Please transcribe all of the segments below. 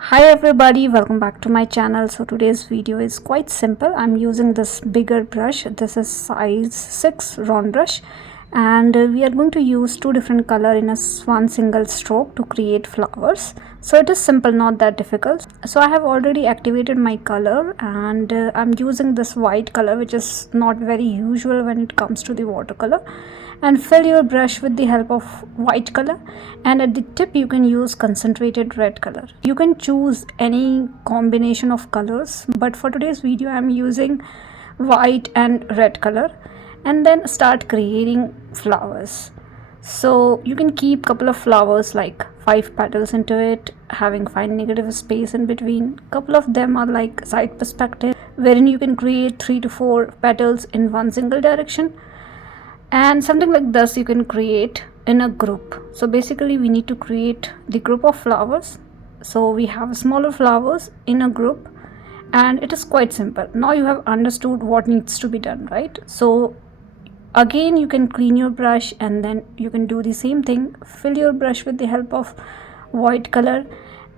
Hi everybody, welcome back to my channel. So today's video is quite simple. I'm using this bigger brush. This is size 6 round brush, and we are going to use two different color in one single stroke to create flowers. So it is simple, not that difficult. So I have already activated my color, and I'm using this white color, which is not very usual when it comes to the watercolor. And fill your brush with the help of white color, and at the tip you can use concentrated red color. You can choose any combination of colors, but for today's video I'm using white and red color, and then start creating flowers. So you can keep couple of flowers like 5 petals into it, having fine negative space in between. Couple of them are like side perspective, wherein you can create 3 to 4 petals in one single direction, and something like this you can create in a group. So basically we need to create the group of flowers. So we have smaller flowers in a group, and it is quite simple. Now you have understood what needs to be done, right? So again you can clean your brush, and then you can do the same thing. Fill your brush with the help of white color,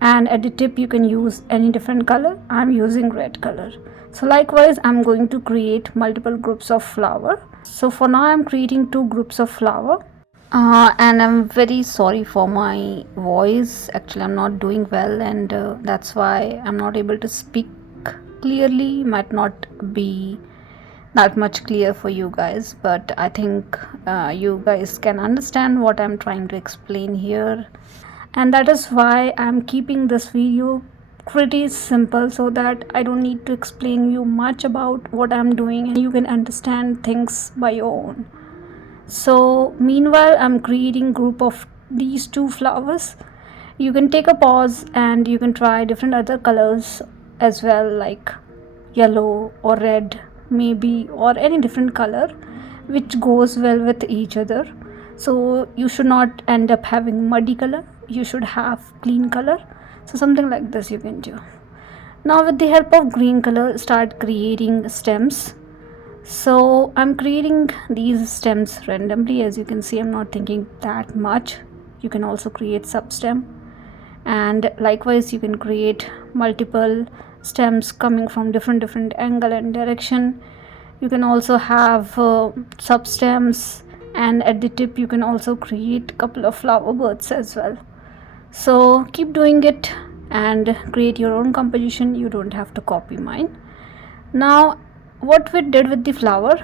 and at the tip you can use any different color. I'm using red color. So likewise I'm going to create multiple groups of flower. So for now I'm creating 2 groups of flower, and I'm very sorry for my voice. Actually I'm not doing well, and that's why I'm not able to speak clearly. Might not be that much clear for you guys, but I think you guys can understand what I'm trying to explain here, and that is why I'm keeping this video pretty simple, so that I don't need to explain you much about what I'm doing, and you can understand things by your own. So meanwhile I'm creating group of these 2 flowers. You can take a pause and you can try different other colors as well, like yellow or red maybe, or any different color which goes well with each other. So you should not end up having muddy color, you should have clean color. So something like this you can do. Now with the help of green color, start creating stems. So I'm creating these stems randomly. As you can see, I'm not thinking that much. You can also create substem, and likewise you can create multiple stems coming from different angle and direction. You can also have substems, and at the tip you can also create a couple of flower birds as well. So keep doing it and create your own composition. You don't have to copy mine. Now what we did with the flower,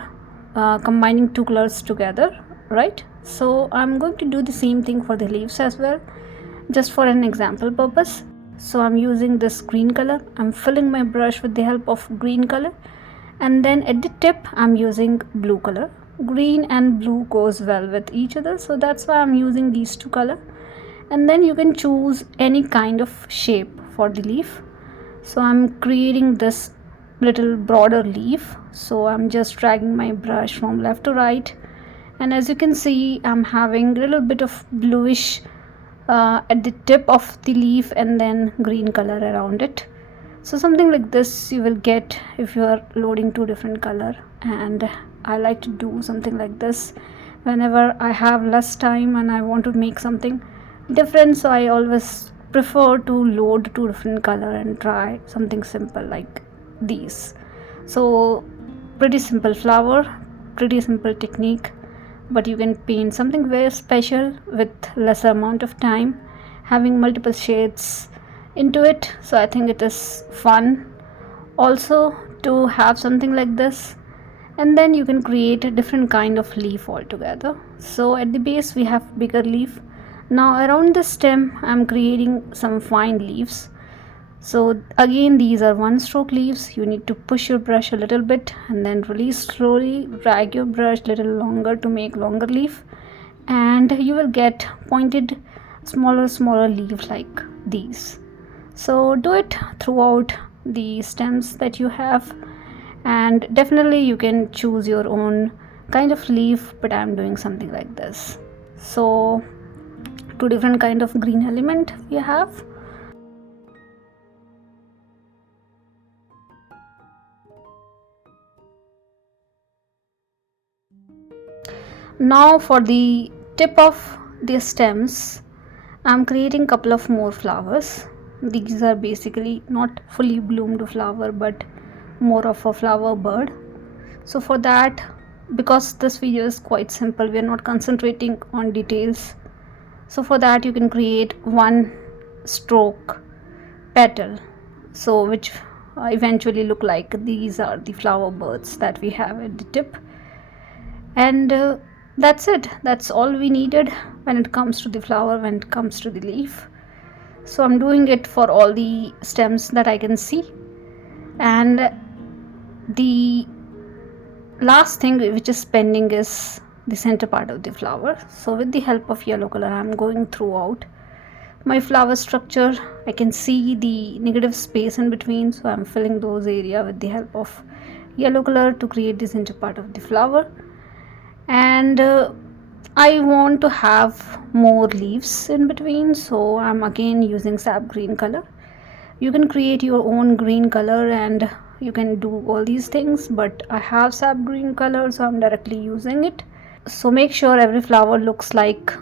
combining 2 colors together, right? So I'm going to do the same thing for the leaves as well, just for an example purpose. So I'm using this green color. I'm filling my brush with the help of green color, and then at the tip I'm using blue color. Green and blue goes well with each other, so that's why I'm using these 2 color. And then you can choose any kind of shape for the leaf. So I'm creating this little broader leaf, so I'm just dragging my brush from left to right, and as you can see I'm having a little bit of bluish at the tip of the leaf, and then green color around it. So something like this you will get if you are loading 2 different color, and I like to do something like this whenever I have less time and I want to make something different. So I always prefer to load 2 different color and try something simple like these. So pretty simple flower, pretty simple technique, but you can paint something very special with lesser amount of time, having multiple shades into it. So I think it is fun also to have something like this, and then you can create a different kind of leaf altogether. So at the base we have bigger leaf. Now around the stem I'm creating some fine leaves. So again these are 1 stroke leaves. You need to push your brush a little bit and then release slowly, drag your brush a little longer to make longer leaf, and you will get pointed smaller leaves like these. So do it throughout the stems that you have, and definitely you can choose your own kind of leaf, but I'm doing something like this. So 2 different kind of green element we have. Now for the tip of the stems I'm creating couple of more flowers. These are basically not fully bloomed flower but more of a flower bird. So for that, because this video is quite simple, we are not concentrating on details, so for that you can create one stroke petal, so which eventually look like these are the flower birds that we have at the tip. And that's it. That's all we needed when it comes to the flower, when it comes to the leaf. So I'm doing it for all the stems that I can see. And the last thing which is pending is the center part of the flower. So with the help of yellow color, I'm going throughout my flower structure. I can see the negative space in between, so I'm filling those area with the help of yellow color to create the center part of the flower. And I want to have more leaves in between, so I'm again using sap green color. You can create your own green color and you can do all these things, but I have sap green color, so I'm directly using it. So make sure every flower looks like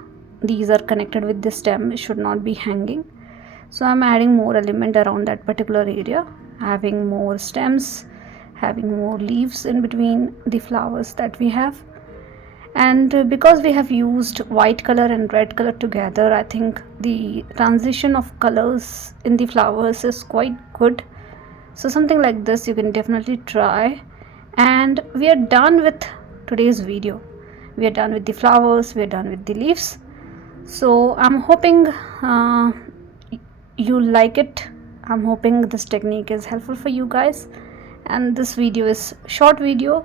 these are connected with the stem, it should not be hanging. So I'm adding more element around that particular area, having more stems, having more leaves in between the flowers that we have. And because we have used white color and red color together, I think the transition of colors in the flowers is quite good. So something like this you can definitely try. And we are done with today's video. We are done with the flowers, we are done with the leaves. So I'm hoping you like it. I'm hoping this technique is helpful for you guys. And this video is short video,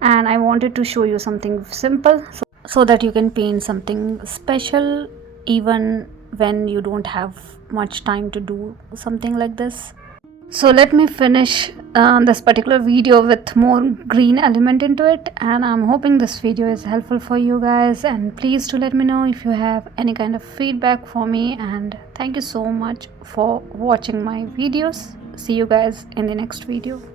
and I wanted to show you something simple so that you can paint something special even when you don't have much time to do something like this. So let me finish this particular video with more green element into it, and I'm hoping this video is helpful for you guys. And please do let me know if you have any kind of feedback for me, and thank you so much for watching my videos. See you guys in the next video.